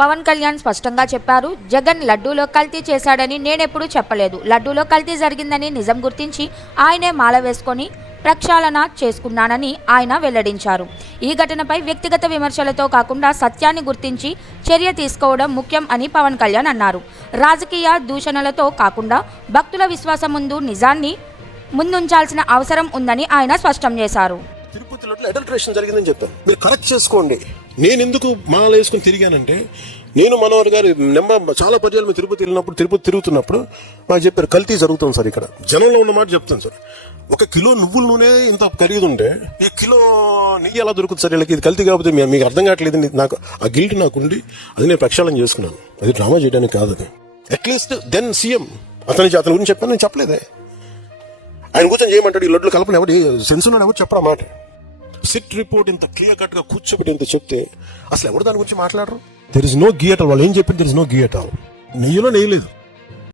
పవన్ కళ్యాణ్ స్పష్టంగా చెప్పారు, జగన్ లడ్డూలో కల్తీ చేశాడని నేనెప్పుడూ చెప్పలేదు. లడ్డూలో కల్తీ జరిగిందని నిజం గుర్తించి ఆయనే మాల వేసుకొని ప్రక్షాళన చేసుకున్నానని ఆయన వెల్లడించారు. ఈ ఘటనపై వ్యక్తిగత విమర్శలతో కాకుండా సత్యాన్ని గుర్తించి చర్య తీసుకోవడం ముఖ్యం అని పవన్ కళ్యాణ్ అన్నారు. రాజకీయ దూషణలతో కాకుండా భక్తుల విశ్వాసం ముందు నిజాన్ని ముందుంచాల్సిన అవసరం ఉందని ఆయన స్పష్టం చేశారు. తిరుపతిలో అడల్ట్రేషన్ జరిగిందని చెప్పాను, మీరు కరెక్ట్ చేసుకోండి. నేను ఎందుకు మాల వేసుకుని తిరిగానంటే, నేను మనోహర్ గారి చాలా పర్యాలు మేము తిరుపతి వెళ్ళినప్పుడు, తిరుపతి తిరుగుతున్నప్పుడు మాకు చెప్పారు కల్తీ జరుగుతుంది సార్. ఇక్కడ జనంలో ఉన్న మాట చెప్తాను సార్, 1 కిలో నువ్వుల నూనె ఇంత ఖరీదుంటే ఈ కిలో నెయ్యి ఎలా దొరుకుతుంది సార్ వీళ్ళకి? ఇది కల్తీ కాకపోతే మీకు అర్థం కావట్లేదు. నాకు ఆ గిల్ట్ నాకుండి అది నేను ప్రక్షాళన చేసుకున్నాను. అది డ్రామా చేయడానికి కాదు. అది అట్లీస్ట్ దెన్ సీఎం అతని గురించి చెప్పాను, నేను చెప్పలేదే. ఆయన కూర్చొని చేయమంటాడు, ఈ లడ్లు కలపని ఎవరు సెన్స్ ఉన్నాడు, ఎవరు చెప్పరా మాట. సిట్ రిపోర్ట్ ఇంత క్లియర్ కట్ గా కూర్చోబెట్టి ఇంత చెప్తే అసలు ఎవరు దాని గురించి మాట్లాడరు. There is no ghee at all. వాళ్ళు ఏం చెప్పింది, there is no ghee at all. నెయ్యిలో నెయ్యలేదు.